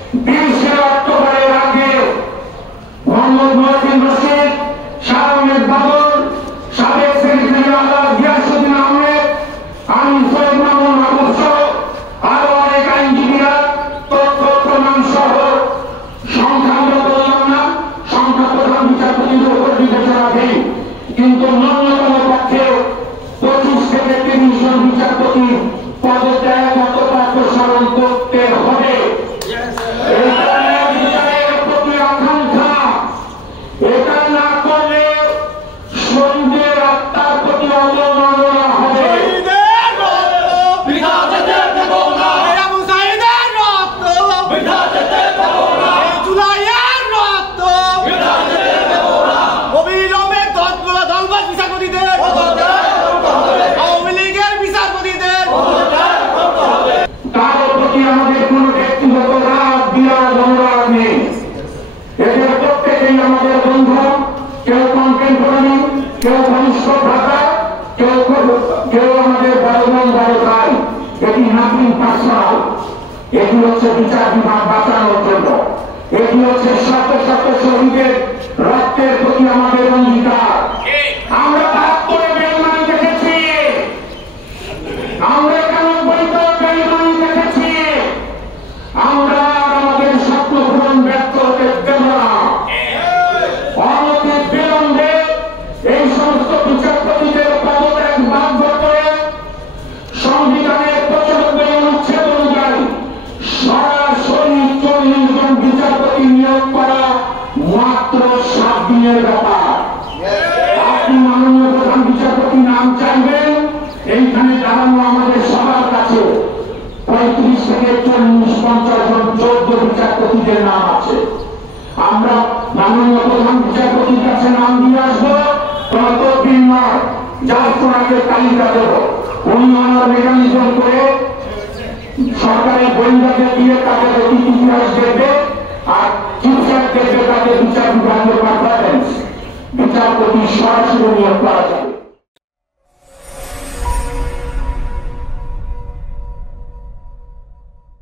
20 অক্টোবরের আগে মোহাম্মদ মহসিন রশিদ, শাহ আহমেদ বাদল, সাবেক সেক্রেটারি আলাদ গিয়াসউদ্দিন আহমেদ, আইন সৈয়দ মামুন মাহবুব সহ আরো অনেক আইনজীবীরা তথ্য প্রমাণ সহ সংখ্যা প্রধান বিচারপতির উপর বিবেচনাধীন, কিন্তু ন্যূনতম পক্ষে 25 থেকে 30 জন বিচারপতি পদত্যাগ অথবা প্রসারণ করতে হবে। এটা না করলে শহীদের আত্মার প্রতি অবমাননা হবে। তার প্রতি আমাদের কোন ব্যক্তিগত রাগ বিরাগ অনুরাগ নেই। এদের প্রত্যেকেই আমাদের বন্ধু, কেউ কন্টেম্পোরারি, কেউ ঘনিষ্ঠ ভ্রাতা, কেউ আমাদের বড় বোন বড় ভাই। এটি নাথিং পার্সোনাল। এটি হচ্ছে বিচার বিভাগ বাঁচানোর জন্য। এটি হচ্ছে শত শত শহীদের রক্তের প্রতি আমাদের অঙ্গীকার। আমরা ভাগ করে বেইমানি দেখেছি, আমরা 91 বেইমানি দেখেছি। আমরা আমাদের স্বপ্ন পূরণ ব্যর্থ হতে দেব না। অনতি বিলম্বে এই সমস্ত বিচারপতিদের পদত্যাগ বাধ্য করে সংবিধানের 95 অনুচ্ছেদ অনুযায়ী সরাসরি 40 জন বিচারপতি নিয়োগ করা মাত্র 7 দিনের ব্যাপার। আপনি মাননীয় প্রধান বিচারপতি নাম চাইবেন, এইখানে দাঁড়ানো আমাদের সবার কাছে 35 থেকে 40-50 জন 14 বিচারপতিদের নাম আছে। আমরা মাননীয় প্রধান বিচারপতির কাছে নাম দিয়ে আসবো, ততদিন নয়, জাস্ট ওনাকে তালিকা দেব। উনি ওনার মেকানিজম করে সরকারি গোয়েন্দাদের দিয়ে তাদের অতীত ইতিহাস দেখবে, আর চিকিৎসক দেখবে তাদের বিচার বিভাগের পারফরমেন্স। বিচারপতি সরাসরি নিয়োগ করা যাবে।